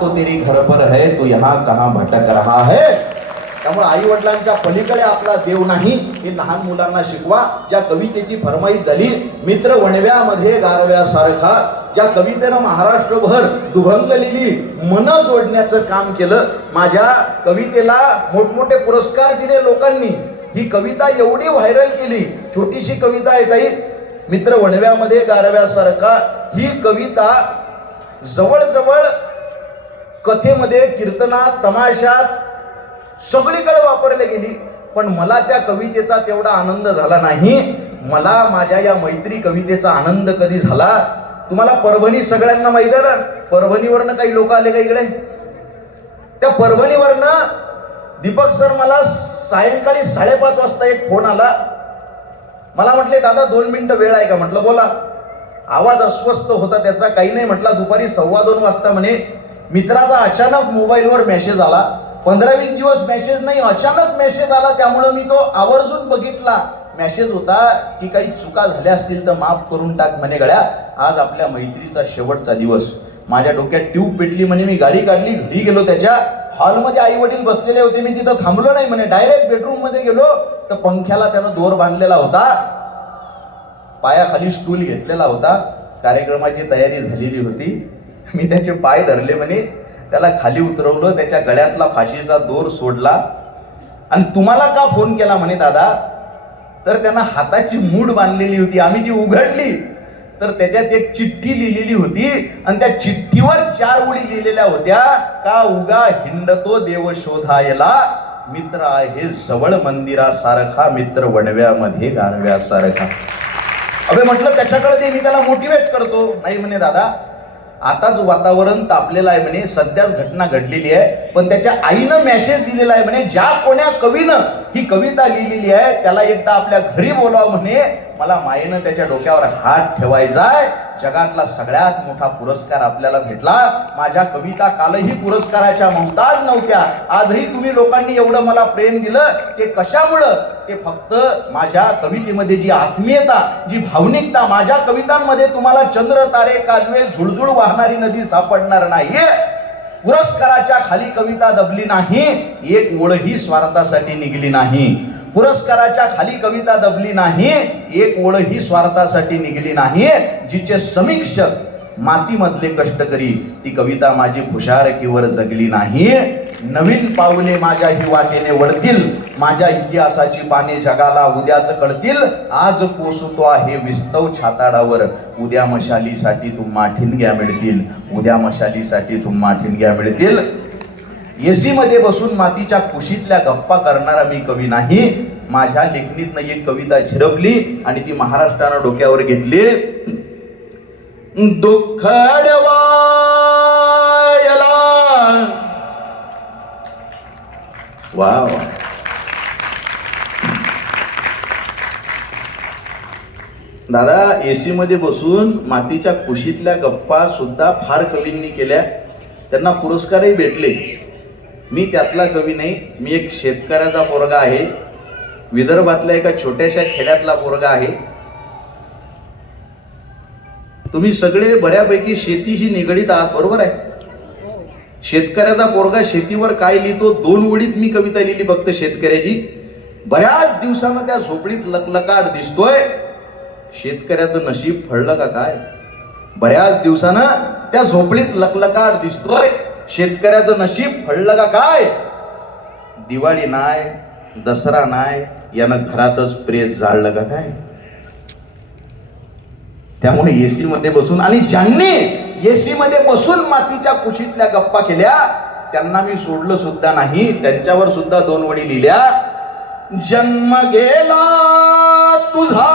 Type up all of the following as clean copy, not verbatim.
तो तेरी घर पर है, तू यहाँ कहाँ भटक रहा है. त्यामुळे आई वडिलांच्या पलीकडे आपला देव नाही हे लहान मुलांना शिकवा. ज्या कवितेची फरमाईश झाली, मित्र वणव्यामध्ये गारव्यासारखा, ज्या कवितेनं महाराष्ट्रभर दुभंगलेली मन जोडण्याचं काम केलं. माझ्या कवितेला मोठमोठे पुरस्कार दिले लोकांनी. ही कविता एवढी व्हायरल केली. छोटीशी कविता आहे ताई, मित्र वणव्यामध्ये गारव्यासारखा. ही कविता जवळजवळ कथेमध्ये, कीर्तनात, तमाशात सगळीकडे वापरली गेली. पण मला त्या कवितेचा तेवढा आनंद झाला नाही. मला माझ्या या मैत्री कवितेचा आनंद कधी झाला. तुम्हाला परभणी सगळ्यांना माहिती आहे ना, परभणीवरनं काही लोक आले का इकडे. त्या परभणीवरनं दीपक सर मला सायंकाळी 5:30 वाजता एक फोन आला. मला म्हटले, दादा 2 मिनिटं वेळ आहे का. म्हटलं बोला. आवाज अस्वस्थ होता त्याचा. काही नाही म्हटला. दुपारी 2:15 वाजता म्हणे मित्राचा अचानक मोबाईलवर मेसेज आला. 15-20 दिवस मेसेज नाही, अचानक मेसेज आला. त्यामुळं मी तो आवर्जून बघितला. मेसेज होता की काही चुका झाल्या असतील तर माफ करून टाक म्हणे गड्या, आज आपल्या मैत्रीचा शेवटचा दिवस. माझ्या डोक्यात ट्यूब पेटली म्हणे. मी गाडी काढली, घरी गेलो. त्याच्या हॉलमध्ये आई वडील बसलेले होते. मी तिथं थांबलो नाही म्हणे, डायरेक्ट बेडरूम मध्ये गेलो. तर पंख्याला त्यानं दोर बांधलेला होता, पायाखाली स्टूल घेतलेला होता. कार्यक्रमाची तयारी झालेली होती. मी त्याचे पाय धरले म्हणे, त्याला खाली उतरवलं, त्याच्या गळ्यातला फाशीचा दोर सोडला. आणि तुम्हाला का फोन केला म्हणे दादा, तर त्यांना हाताची मूठ बांधलेली होती. आम्ही ती उघडली तर त्याच्यात एक चिठ्ठी लिहिलेली होती. आणि त्या चिठ्ठीवर 4 ओळी लिहिलेल्या होत्या, का उगा हिंडतो देव शोधायला, मित्र आहे जवळ मंदिरासारखा, मित्र वणव्यामध्ये गारव्यासारखा. अबे म्हटलं त्याच्याकडे ते, मी त्याला मोटिवेट करतो. नाही म्हणे दादा, आताच वातावरण तापलेलं आहे म्हणे, सध्याच घटना घडलेली आहे. पण त्याच्या आईनं मेसेज दिलेला आहे म्हणे, ज्या कोण्या कवीनं ही कविता लिहिलेली आहे त्याला एकदा आपल्या घरी बोलावं म्हणे. मला मायेनं त्याच्या डोक्यावर हात ठेवायचाय. जगातला सगळ्यात मोठा पुरस्कार आपल्याला भेटला. माझ्या कविता कालही पुरस्काराच्या मोहताज नव्हत्या. आजही तुम्ही लोकांनी एवढं मला प्रेम दिलं. ते कशामुळं, ते फक्त माझ्या कवितेमध्ये जी आत्मीयता, जी भावनिकता. माझ्या कवितांमध्ये तुम्हाला चंद्र, तारे, काजवे, झुळझुळ वाहणारी नदी सापडणार नाही. पुरस्काराच्या खाली कविता दबली नाही, एक ओळही स्वार्थासाठी निघली नाही. पुरस्काराच्या खाली कविता दबली नाही, एक ओळही स्वार्थासाठी निघली नाही. जिचे समीक्षक मातीमधले कष्टकरी, ती कविता माझी फुशारकीवर जगली नाही. नवीन पाऊले माझ्या ही वाटेने वळतील, माझ्या इतिहासाची पाने जगाला उद्याच कळतील. आज पोसतो आहे विस्तव छाताडावर, उद्या मशालीसाठी तुम्हा ठिणग्या मिळतील, उद्या मशालीसाठी तुम्हा ठिणग्या मिळतील. एसी मध्ये बसून मातीच्या कुशीतल्या गप्पा करणारा मी कवी नाही. माझ्या लेखणीतनं एक कविता झिरपली आणि ती महाराष्ट्रानं डोक्यावर घेतली. दुःखडवायला वा वा. दादा, एसी मध्ये बसून मातीच्या कुशीतल्या गप्पा सुद्धा फार कवींनी केल्या. त्यांना पुरस्कारही भेटले. मी त्यातला कवी नाही. मी एक शेतकऱ्याचा पोरगा आहे. विदर्भातल्या एका छोट्याशा खेड्यातला पोरगा आहे. तुम्ही सगळे बऱ्यापैकी शेतीशी निगडीत आहात, बरोबर आहे. शेतकऱ्याचा पोरगा शेतीवर काय लिहितो, 2 ओळीत मी कविता लिहिली फक्त शेतकऱ्याची. बऱ्याच दिवसानं त्या झोपडीत लकलकाट दिसतोय. शेतकऱ्याचं नशीब फळलं का काय. बऱ्याच दिवसानं त्या झोपडीत लकलकाट दिसतोय. शेतकऱ्याचं नशीब फळलं का काय. दिवाळी नाही, दसरा नाही, यानं घरातच प्रेत जाळलं का काय. त्यामुळे एसी मध्ये बसून, आणि ज्यांनी एसी मध्ये बसून मातीच्या कुशीतल्या गप्पा केल्या त्यांना मी सोडलं सुद्धा नाही. त्यांच्यावर सुद्धा 2 ओळी लिहिल्या. जन्म गेला तुझा.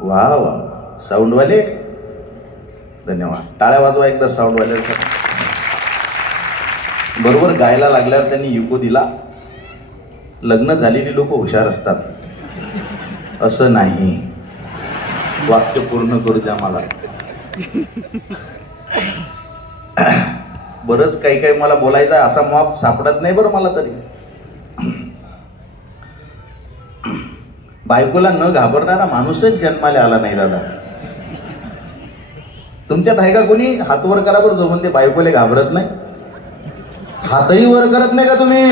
वा वा. साऊंडवाले धन्यवाद. टाळ्या वाजवा एकदा साऊंडवाल्याचा. बरोबर गायला लागल्यावर त्यांनी इको दिला. लग्न झालेली लोक हुशार असतात. असं नाही, वाक्य पूर्ण करू द्या मला. बरंच काही मला बोलायचं आहे, असा मॉप सापडत नाही बरं मला तरी. बायकोला न घाबरणारा माणूसच जन्माला आला नाही दादा. तुमच्यात आहे का कोणी हात वर करा बरं, जो म्हणते बायकोले घाबरत नाही. हातही वर करत नाही का तुम्ही?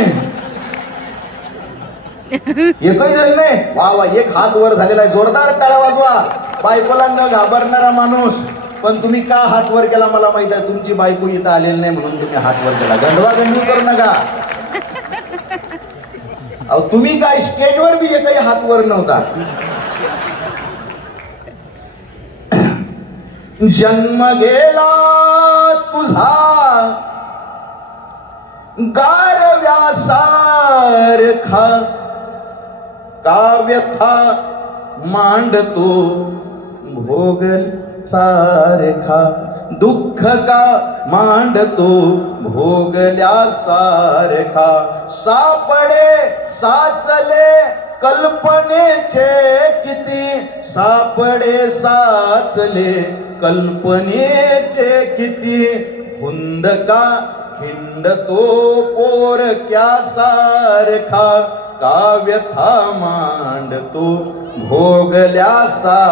एकही जण नाही. वा वा, एक हात वर झालेला आहे, जोरदार टाळ्या वाजवा. बायकोला न घाबरणारा माणूस. पण तुम्ही का हात वर केला मला माहित आहे, तुमची बायको इथं आलेली नाही म्हणून तुम्ही हात वर केला. गंडवा गंडवी करू नका. अहो तुम्ही काय स्टेजवर बी एकही हात वर नव्हता. जन्म गेला तुझा गारव्यासारखा, काव्यथा मांडतो भोगल सारखा, दुःख का मांडतो भोगल्यासारखा. सापडे साचले कल्पनेचे किती, सापडे साचले कल्पनेचे किती. हुंदका हिंडतो पोरक्या सारखा, काव्यथा मांडतो भोगल्यासारखा.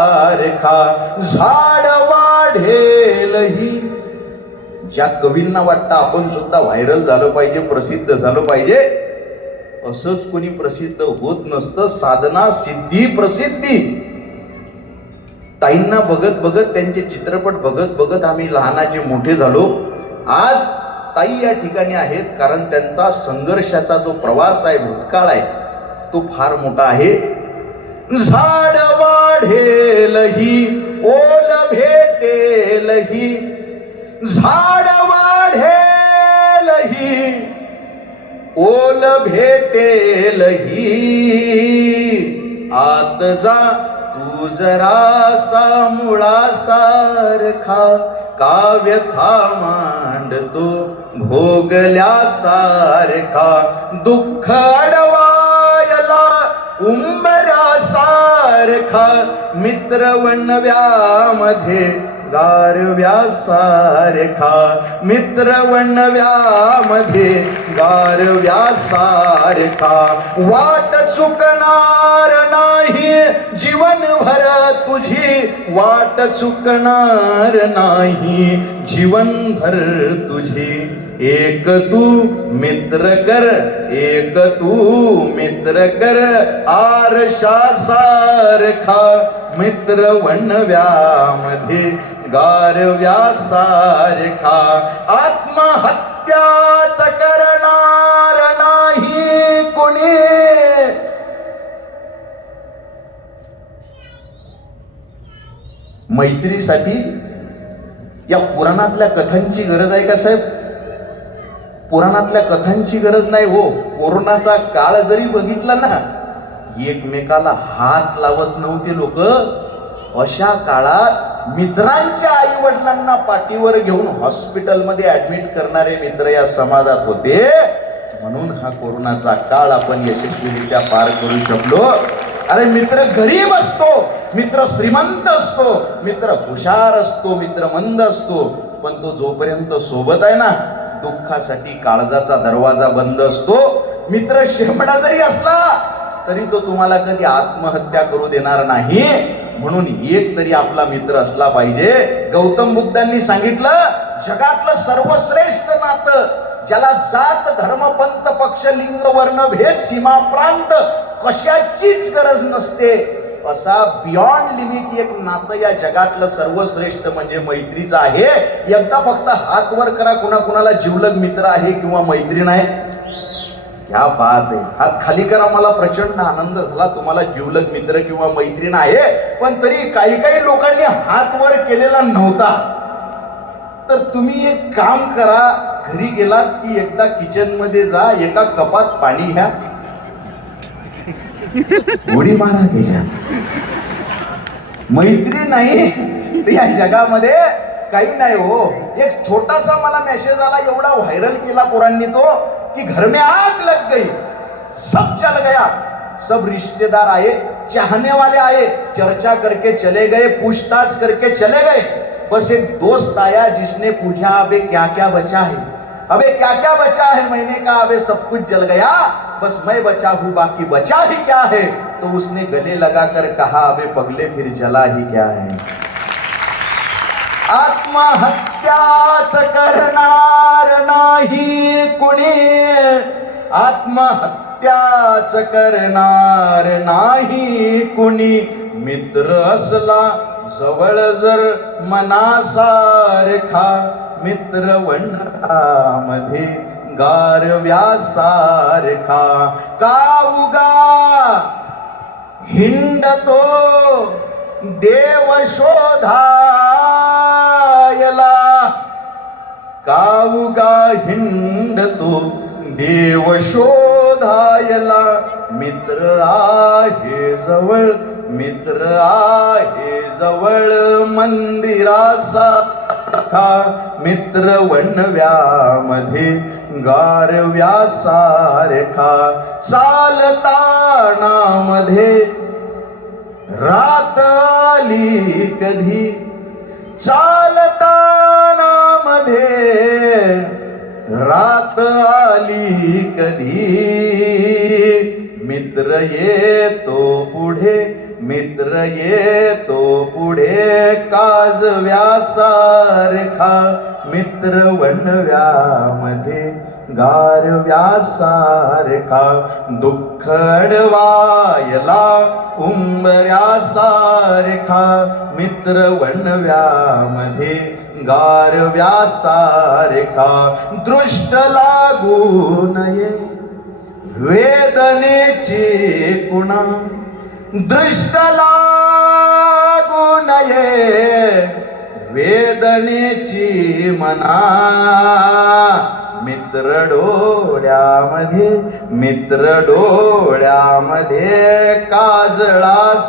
झाड वाढेलही, ज्या कवींना वाटतं आपण सुद्धा व्हायरल झालं पाहिजे, प्रसिद्ध झालं पाहिजे, असंच कोणी प्रसिद्ध होत नसतं. साधना सिद्धी प्रसिद्धी. ताईंना बघत बघत, त्यांचे चित्रपट बघत बघत आम्ही लहानाचे मोठे झालो. आज ताई या ठिकाणी आहेत कारण त्यांचा संघर्षाचा जो प्रवास आहे, भूतकाळ आहे, तो फार मोठा आहे. झाड वाढेलही ओल भेटेलही, झाड वाढेलही ओल भेटेलही. आत जा तू जरासा मुळासारखा, काव्यथा मांडतो भोगल्यासारखा. दुःख अडवायला उंबरासारखा, मित्र वणव्यामध्ये गारव्यासारखा, मित्र वणव्यामध्ये गारव्यासारखा. वाट चुकणार नाही जीवनभर तुझी, वाट चुकणार नाही जीवनभर तुझी. एक तू मित्र कर, एक तू मित्र कर, आरशासारखा, मित्र वणव्यामध्ये गारव्यासारखा. आत्महत्याच करणार नाही कोणी, मैत्रीसाठी या पुराणातल्या कथांची गरज आहे का साहेब? पुराणातल्या कथांची गरज नाही हो. कोरोनाचा काळ जरी बघितला ना, एकमेकाला हात लावत नव्हते लोक. अशा काळात मित्रांच्या आई वडिलांना पाठीवर घेऊन हॉस्पिटलमध्ये ऍडमिट करणारे मित्र या समाजात होते. म्हणून हा कोरोनाचा काळ आपण यशस्वीरित्या पार करू शकलो. अरे मित्र गरीब असतो, मित्र श्रीमंत असतो, मित्र हुशार असतो, मित्र मंद असतो, पण तो जोपर्यंत सोबत आहे ना, दुःखासाठी काळजाचा दरवाजा बंद असतो. मित्र शेंबडा जरी असला तरी तो तुम्हाला कधी आत्महत्या करू देणार नाही. म्हणून एक तरी आपला मित्र असला पाहिजे. गौतम बुद्धांनी सांगितलं, जगातलं सर्वश्रेष्ठ नातं, ज्याला जात धर्म पंथ पक्ष लिंग वर्ण भेद सीमा प्रांत कशाचीच गरज नसते, असा बियॉन्ड लिमिट एक नातं या जगातलं सर्वश्रेष्ठ म्हणजे मैत्रीचं आहे. एकदा फक्त हात वर करा, कुणाकुणाला जिवलग मित्र आहे किंवा मैत्रीण आहे. ह्या बात आहे. हात खाली करा. मला प्रचंड आनंद झाला, तुम्हाला जिवलग मित्र किंवा मैत्रीण आहे. पण तरी काही काही लोकांनी हात वर केलेला नव्हता. तर तुम्ही एक काम करा, घरी गेलात की एकदा किचन मध्ये जा, एका कपात पाणी घ्या, उडी मारा त्याच्यात. मैत्री नाही तर या जगामध्ये काही नाही हो. एक छोटासा मला मेसेज आला, एवढा व्हायरल केला पोरांनी तो, कि घर में आग लग गई, सब जल गया, सब रिश्तेदार आए, चाहने वाले आए, चर्चा करके चले गए, पूछताछ करके चले गए. बस एक दोस्त आया जिसने पूछा, अबे क्या क्या बचा है, अबे क्या क्या बचा है. मैंने कहा अबे सब कुछ जल गया, बस मैं बचा हूं, बाकी बचा ही क्या है. तो उसने गले लगाकर कहा, अबे पगले फिर जला ही क्या है. आत्महत्याच करणार नाही कुणी, आत्महत्याच करणार नाही कुणी. मित्र असला जवळ जर मनासारखा, मित्र वनामध्ये गारव्यासारखा. का उगा हिंडतो देव शोधायला, का उगा हिंडतो देव शोधायला. मित्र आहे जवळ, मित्र आहे जवळ मंदिरासारखा. मित्र वणव्यामध्ये गारव्यासारखा. चालतानामध्ये रात आली कधी, चालतानामध्ये रात आली कधी. मित्र येतो पुढे, मित्र येतो पुढे काजव्यासारखा. मित्र वणव्यामध्ये गारव्यासारखा. दुःख अडवायला उंबऱ्यासारखा. मित्र वणव्यामध्ये गारव्यासारखा. दृष्ट लागू नये वेदनेची कुणा, दृष्ट लागू नये वेदनेची मना. मित्र डोळ्यामध्ये, मित्र डोळ्यामध्ये काजळासारखा.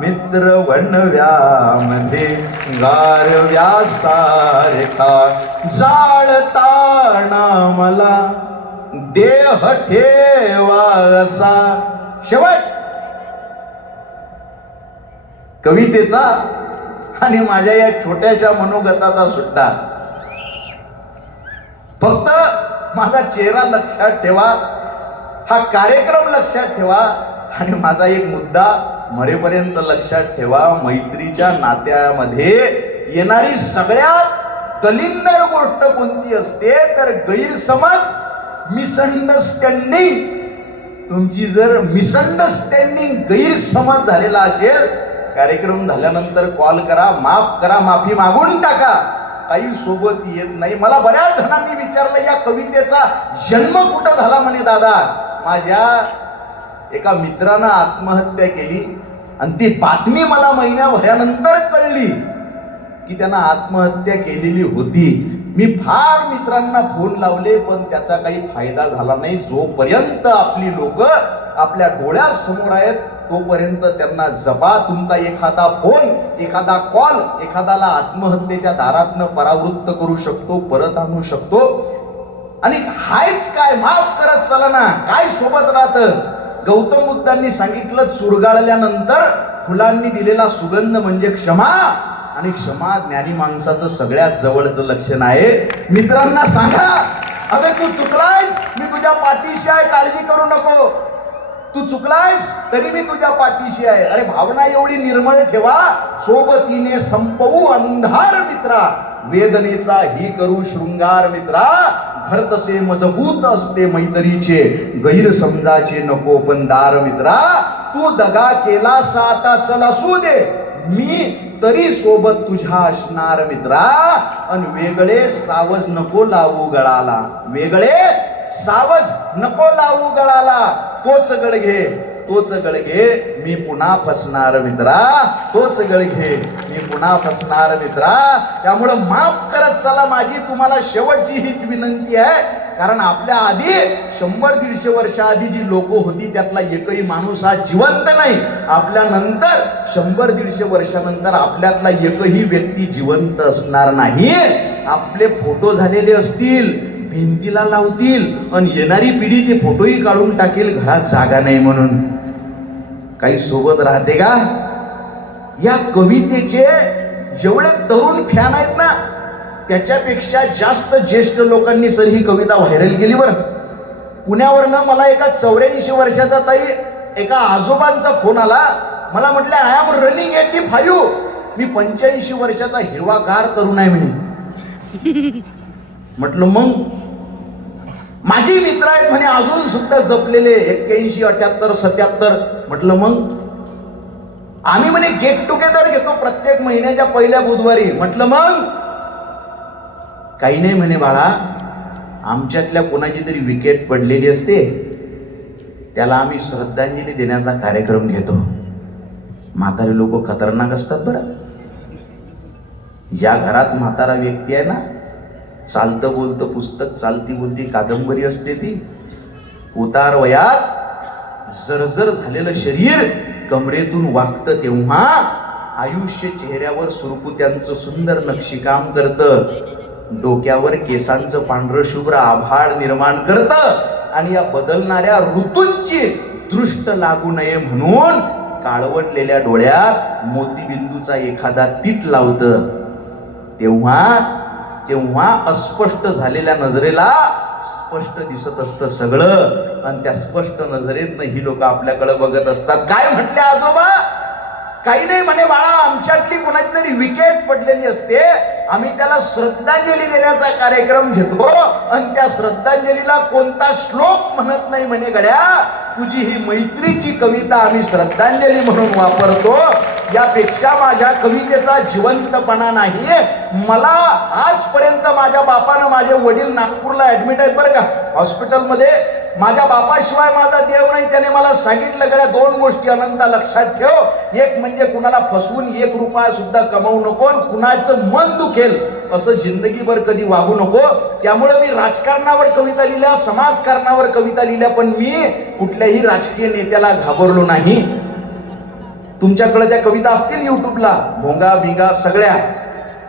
मित्र वणव्यामध्ये गारव्यासारखा. जाळताना मला देह ठेवा असा. शेवट कवितेचा आणि माझ्या या छोट्याशा मनोगताचा सुद्धा. फक्त माझा चेहरा लक्षात ठेवा, हा कार्यक्रम लक्षात ठेवा आणि माझा एक मुद्दा मरेपर्यंत लक्षात ठेवा. मैत्रीच्या नात्यामध्ये येणारी सगळ्यात दलिंदर गोष्ट कोणती असते तर गैरसमज, मिसअंडरस्टँडिंग. तुमची जर मिसअंडरस्टँडिंग, गैरसमज झालेला असेल, कार्यक्रम झाल्यानंतर कॉल करा, माफ करा, माफी मागून टाका. काही सोबत येत नाही. मला बऱ्याच जणांनी विचारलं या कवितेचा जन्म कुठं झाला म्हणे दादा. माझ्या एका मित्रानं आत्महत्या केली आणि ती बातमी मला महिन्याभरानंतर कळली की त्यानं आत्महत्या केलेली होती. मी फार मित्रांना फोन लावले पण त्याचा काही फायदा झाला नाही. जोपर्यंत आपली लोक आपल्या डोळ्यासमोर आहेत तोपर्यंत त्यांना जपा. तुमचा एखादा फोन, एखादा कॉल एखाद्याला आत्महत्येच्या दारातनं परावृत्त करू शकतो, परत आणू शकतो. आणि हायच काय, माफ करत चला ना. काय सोबत राहतं. गौतम बुद्धांनी सांगितलं चुरगाळल्यानंतर फुलांनी दिलेला सुगंध म्हणजे क्षमा, आणि क्षमा ज्ञानी माणसाचं सगळ्यात जवळचं लक्षण आहे. मित्रांना सांगा, अबे तू चुकलायस, मी तुझ्या पाठीशी आहे, काळजी करू नको. तू चुकलायस तरी मी तुझ्या पाठीशी आहे. अरे भावना एवढी निर्मळ ठेवा, सोबतीने संपवू अंधार मित्रा. वेदनेचा ही करू शृंगार मित्रा. घर तसे मजबूत असते मैत्रीचे, गैरसमजाचे नको पण दार मित्रा. तू दगा केला आता चल असू दे, मी तरी सोबत तुझ्या असणार मित्रा. अन वेगळे सावज नको लावू गळाला, वेगळे सावज नको लावू गळाला. तोच गळघे, तोच गळघे, मी पुन्हा फसणार मित्रा. तोच गळघे, मी पुन्हा फसणार मित्रा. त्यामुळं माफ करत चला. माझी तुम्हाला शेवटची हीच विनंती आहे, कारण आपल्या आधी 100-150 वर्षाआधी जी लोक होती त्यातला एकही माणूस हा जिवंत नाही. आपल्या नंतर 100-150 वर्षानंतर आपल्यातला एकही व्यक्ती जिवंत असणार नाही. आपले फोटो झालेले असतील, भिंतीला लावतील आणि येणारी पिढी ते फोटोही काढून टाकेल, घरात जागा नाही म्हणून. काही सोबत राहते का? या कवितेचे जेवढे तरुण फॅन आहेत ना त्याच्यापेक्षा जास्त ज्येष्ठ लोकांनी सर ही कविता व्हायरल केली. बरं, पुण्यावरनं मला एका 84 वर्षाचा ताई एका आजोबांचा फोन आला. मला म्हटलं आय एम रनिंग 85. मी 85 वर्षाचा हिरवागार तरुण आहे म्हणे. म्हटलं मग? माझी मित्र आहेत म्हणे अजून सुद्धा जपलेले 81, 78, 77. म्हटलं मग? आम्ही म्हणे गेट टुगेदर घेतो प्रत्येक महिन्याच्या पहिल्या बुधवारी. म्हटलं मग? काही नाही म्हणे बाळा, आमच्यातल्या कोणाची तरी विकेट पडलेली असते, त्याला आम्ही श्रद्धांजली देण्याचा कार्यक्रम घेतो. म्हातारे लोक खतरनाक असतात बरं. ज्या घरात म्हातारा व्यक्ती आहे ना, चालतं बोलतं पुस्तक, चालती बोलती कादंबरी असते ती, उतार वयात जर्जर झालेलं शरीर कमरेतून वागतं, तेव्हा आयुष्य चेहऱ्यावर सुरकुत्यांचं सुंदर नक्षीकाम करतं, डोक्यावर केसांचं पांढरं शुभ्र आभाळ निर्माण करतं, आणि या बदलणाऱ्या ऋतूंची दृष्ट लागू नये म्हणून काळवणलेल्या डोळ्यात मोतीबिंदूचा एखादा तीट लावतं. तेव्हा अस्पष्ट झालेल्या नजरेला स्पष्ट दिसत असतं सगळं, आणि त्या स्पष्ट नजरेतनं ही लोक आपल्याकडे बघत असतात. काय म्हटले आजोबा? काही नाही म्हणे बाळा, आमच्यातली कोणाची तरी विकेट पडलेली असते, आम्ही त्याला श्रद्धांजली देण्याचा कार्यक्रम घेतो, आणि त्या श्रद्धांजलीला कोणता श्लोक म्हणत नाही म्हणे गड्या, तुझी ही मैत्रीची कविता आम्ही श्रद्धांजली म्हणून वापरतो. यापेक्षा माझ्या कवितेचा जिवंतपणा नाही. मला आजपर्यंत माझ्या बापानं, माझे वडील नागपूरला ऍडमिट आहेत बरं का हॉस्पिटलमध्ये, माझ्या बापाशिवाय माझा देव नाही. त्याने मला सांगितलं गड्या 2 गोष्टी अनंता लक्षात ठेव, एक म्हणजे कुणाला फसवून 1 रुपया सुद्धा कमावू नको, कुणाचं मन दुखेल असं जिंदगीभर कधी वागू नको. त्यामुळे मी राजकारणावर कविता लिहिल्या, समाजकारणावर कविता लिहिल्या, पण मी कुठल्याही राजकीय नेत्याला घाबरलो नाही. तुमच्याकडे त्या कविता असतील युट्यूबला, भोंगा भिंगा सगळ्या.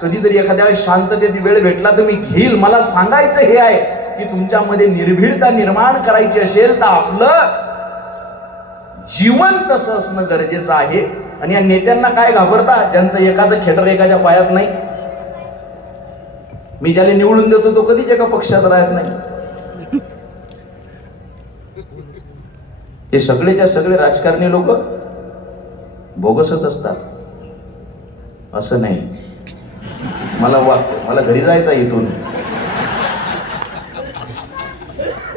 कधीतरी एखाद्या वेळेस शांततेत वेळ भेटला तर मी घेईल. मला सांगायचं हे आहे की तुमच्यामध्ये निर्भीडता निर्माण करायची असेल तर आपलं जीवन तसं असणं गरजेचं आहे. आणि या नेत्यांना काय घाबरता, ज्यांचं एकाचं खेटर एकाच्या पायात नाही. मी ज्याला निवडून देतो तो कधीच एका पक्षात राहत नाही. हे सगळेच्या सगळे राजकारणी लोक बोगसच असतात असं नाही. मला वाटतं मला घरी जायचं इथून.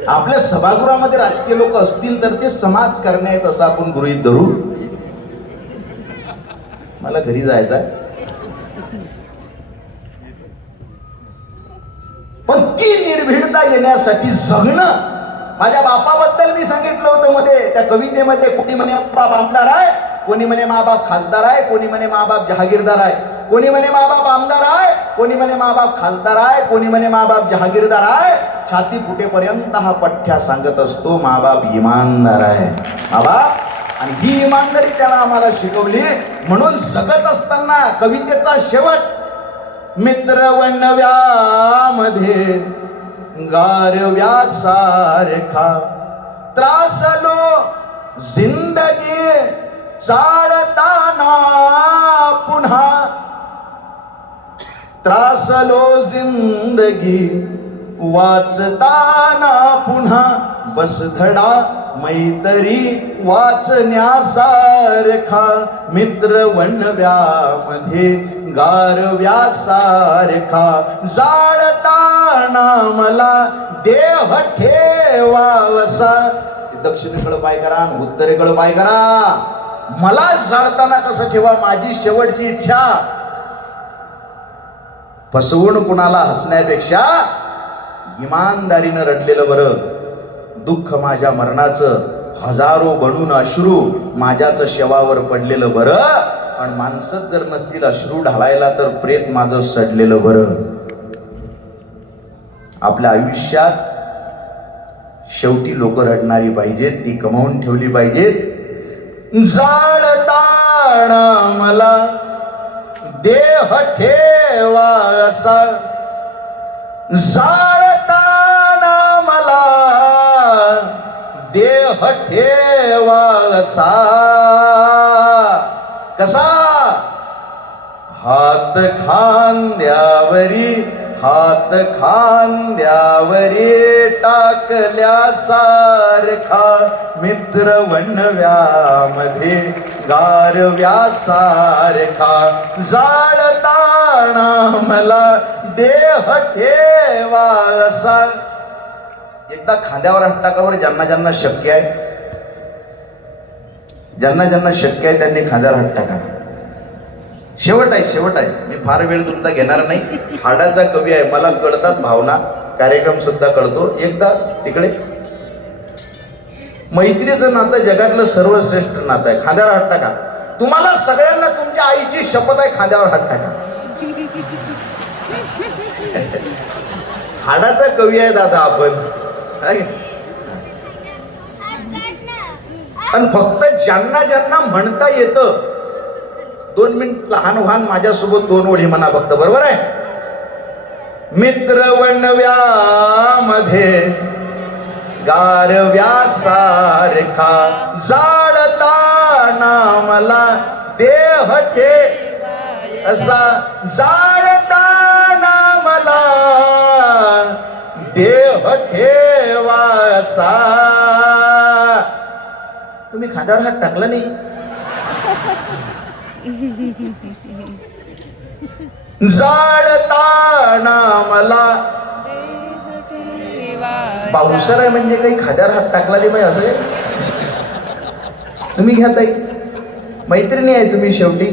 आपल्या सभागृहामध्ये राजकीय लोक असतील तर ते समाजकारणी आहेत असं आपण गृहीत धरू. मला घरी जायचं आहे. पण ती निर्भीडता येण्यासाठी जगणं. माझ्या बापाबद्दल मी सांगितलं होतं मध्ये त्या कवितेमध्ये, कोणी म्हणे बाप आमदार आहे, कोणी म्हणे माबाप खासदार आहे, कोणी म्हणे माबाप जहागीरदार आहे, कोणी म्हणे माबाप आमदार आहे, कोणी म्हणे माबाप खासदार आहे, कोणी म्हणे माबाप जहागीरदार आहे. छाती फुटेपर्यंत हा पठ्ठ्या सांगत असतो माबाप इमानदार आहे. माबाप, आणि ही इमानदारी त्याला आम्हाला शिकवली. म्हणून जगत असताना कवितेचा शेवट, मित्र वणव्यामध्ये गारव्यासारखा त्रासलो जिंदगी चालताना पुन्हा, त्रासलो जिंदगी वाचताना पुन्हा, बसधडा मैत्री वाचण्यासारखा, मित्र वणव्यामध्ये गारव्यासारखा, जाळताना मला देह ठेवावसा. दक्षिणेकडे पाय करा, उत्तरेकडे पाय करा. मला जाळताना कसं ठेवा, माझी शेवटची इच्छा. फसवून कुणाला हसण्यापेक्षा इमानदारीनं रडलेलं बरं. दुःख माझ्या मरणाचं, हजारो बनून अश्रू माझ्याच शवावर पडलेलं बरं. पण माणसंच जर नसतील अश्रू ढाळायला तर प्रेत माझं सडलेलं बरं. आपल्या आयुष्यात शेवटी लोक रडणारी पाहिजेत, ती कमावून ठेवली पाहिजेत. जाळताना मला देह ठेवा असा, जाळताना मला देह ठेवा असा. कसा? हात खांद्यावरी, हात खांद्यावरी टाकल्यासारखा, मित्र वणव्यामध्ये गारव्यासारखा जाळताना मला देह ठेवासा. एकदा खांद्यावर हात टाकावर, ज्यांना ज्यांना शक्य आहे, ज्यांना ज्यांना शक्य आहे त्यांनी खांद्यावर हात टाका. शेवट आहे, शेवट आहे. मी फार वेळ तुमचा घेणार नाही. हाडाचा कवी आहे, मला कळतात भावना, कार्यक्रम सुद्धा कळतो. एकदा तिकडे. मैत्रीचं नातं जगातलं सर्वश्रेष्ठ नातं आहे. खांद्यावर हात टाका. तुम्हाला सगळ्यांना तुमच्या आईची शपथ आहे, खांद्यावर हात टाका. हाडाचा कवी आहे दादा आपण. आणि फक्त ज्यांना ज्यांना म्हणता येतं, 2 मिनिट लहान व्हान माझ्यासोबत 2 ओळी म्हणा फक्त. बरोबर आहे? मित्र वणव्यामध्ये गारव्यासारखा जाळताना मला देह असा जाळताना मला देह ठेवासा. तुम्ही खांद्यावर हात टाकला नाही. जाळताना मला पावसाळा आहे म्हणजे काही खाद्यावर हात टाकला नाही पाहिजे असं काय? तुम्ही घ्या ताई, मैत्रिणी आहे तुम्ही शेवटी.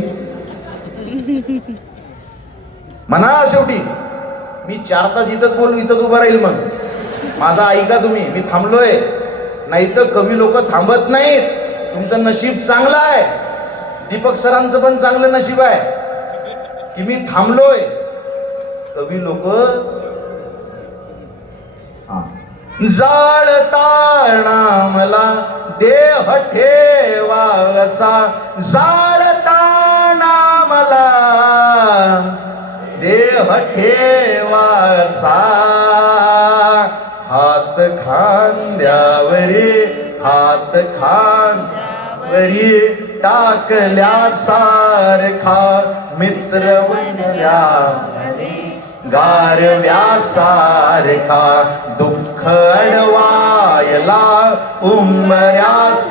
म्हणा शेवटी. मी 4 तास इथंच बोलू, इथंच उभा राहील. मग माझा ऐका तुम्ही. मी थांबलोय, नाही तर कवी लोक थांबत नाहीत. तुमचं नशीब चांगलं आहे. दीपक सरांचं पण चांगलं नशीब आहे की मी थांबलोय. कवी लोक जाळताना मला देह ठेवासा, जाळताना मला देह ठेवासा. हात खांद्यावरी, हात खांद्यावरी टाकल्यासारखा मित्र वणव्यामध्ये गारव्यासारखा दुःख अडवायला उंबऱ्यासारखा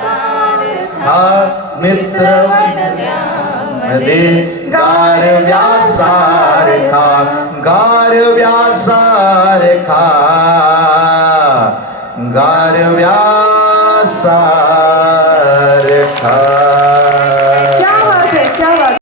मित्र वणव्यामध्ये गारव्यासारखा गारव्यासारखा गारव्यासारखा.